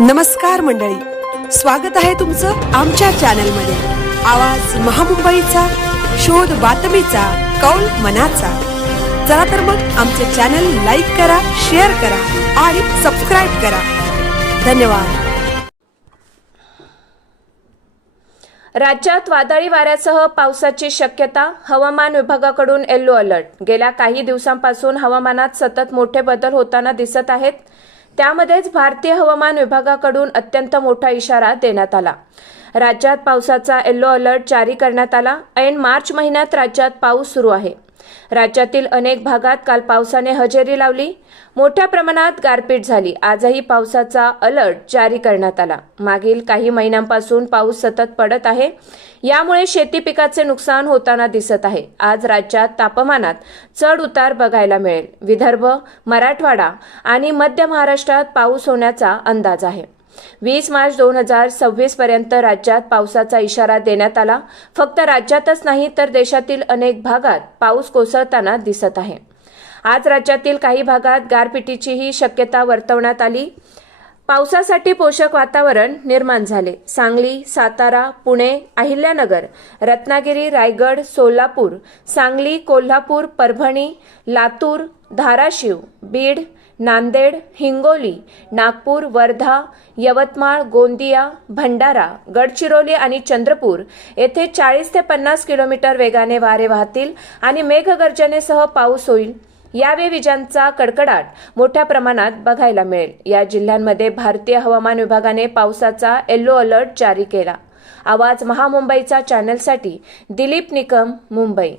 नमस्कार मंडळी, स्वागत आहे तुमचं आमच्या चॅनलमध्ये। आवाज महामुंबईचा, शोध बातमीचा, कौल मनाचा। चला तर मग आमचे चॅनल लाईक करा, शेअर करा आणि सबस्क्राइब करा। धन्यवाद। राज्यात वादळी वाऱ्यासह पावसाची शक्यता, हवामान विभागाकडून येलो अलर्ट। गेल्या काही दिवसांपासून हवामानात सतत मोठे बदल होताना दिसत आहेत। त्यामध्येच भारतीय हवामान विभागाकडून अत्यंत मोठा इशारा देण्यात आला। राज्यात पावसाचा येलो अलर्ट जारी करण्यात आला। ऐन मार्च महिन्यात राज्यात पाऊस सुरू आहे। राज्यातील अनेक भागात काल पावसाने हजेरी लावली। मोठ्या प्रमाणात गारपीट झाली। आजही पावसाचा अलर्ट जारी करण्यात आला। मागील काही महिन्यांपासून पाऊस सतत पडत आहे। यामुळे शेती पिकाचे नुकसान होताना दिसत आहे। आज राज्यात तापमानात चढ उतार बघायला मिळेल। विदर्भ, मराठवाडा आणि मध्य महाराष्ट्रात पाऊस होण्याचा अंदाज आहे। 20 मार्च 2026 पर्यंत राज्यात पावसाचा इशारा देण्यात आला। फक्त राज्यातच नाही तर देशातील अनेक भागात पाऊस कोसळताना दिसत आहे। आज राज्यातील काही भागात गारपिटीचीही शक्यता वर्तवण्यात आली। पावसासाठी पोषक वातावरण निर्माण झाले। सांगली, सातारा, पुणे, अहिल्यानगर, रत्नागिरी, रायगड, सोलापूर, सांगली, कोल्हापूर, परभणी, लातूर, धाराशिव, बीड, नांदेड, हिंगोली, नागपूर, वर्धा, यवतमाळ, गोंदिया, भंडारा, गडचिरोली आणि चंद्रपूर येथे 40 ते 50 किलोमीटर वेगाने वारे वाहतील आणि मेघगर्जनेसह पाऊस होईल। यावेळी विजांचा कडकडाट मोठ्या प्रमाणात बघायला मिळेल। या जिल्ह्यांमध्ये भारतीय हवामान विभागाने पावसाचा येलो अलर्ट जारी केला। आवाज महामुंबईचा चॅनलसाठी दिलीप निकम, मुंबई।